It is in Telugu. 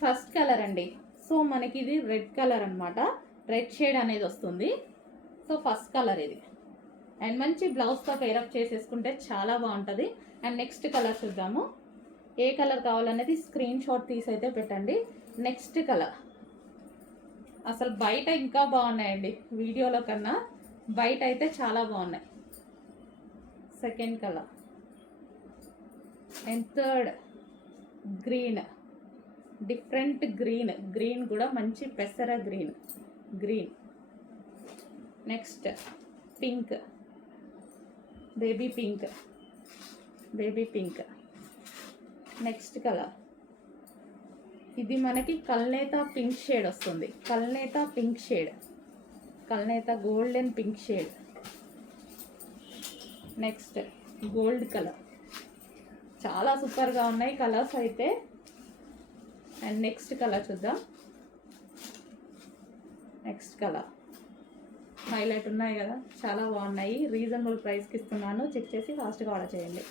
ఫస్ట్ కలర్ అండి. సో మనకి ఇది రెడ్ కలర్ అనమాట. రెడ్ షేడ్ అనేది వస్తుంది. సో ఫస్ట్ కలర్ ఇది. అండ్ మంచి బ్లౌజ్తో పేరప్ చేసేసుకుంటే చాలా బాగుంటుంది. అండ్ నెక్స్ట్ కలర్ చూద్దాము. ఏ కలర్ కావాలనేది స్క్రీన్ షాట్ తీసి అయితే పెట్టండి. నెక్స్ట్ కలర్ అసలు బయట ఇంకా బాగున్నాయండి, వీడియోలో కన్నా బయట అయితే చాలా బాగున్నాయి. Second colour and third green, different green కూడా మంచి పెసర green. Next pink, baby pink. Next colour ఇది మనకి కల్నేత పింక్ షేడ్ వస్తుంది. కల్నేత golden pink shade. Next gold colour. చాలా సూపర్గా ఉన్నాయి కలర్స్ అయితే. అండ్ నెక్స్ట్ కలర్ చూద్దాం. నెక్స్ట్ కలర్ హైలైట్ ఉన్నాయి కదా, చాలా బాగున్నాయి. రీజనబుల్ ప్రైస్కి ఇస్తున్నాను. చెక్ చేసి ఫాస్ట్గా ఆర్డర్ చేయండి.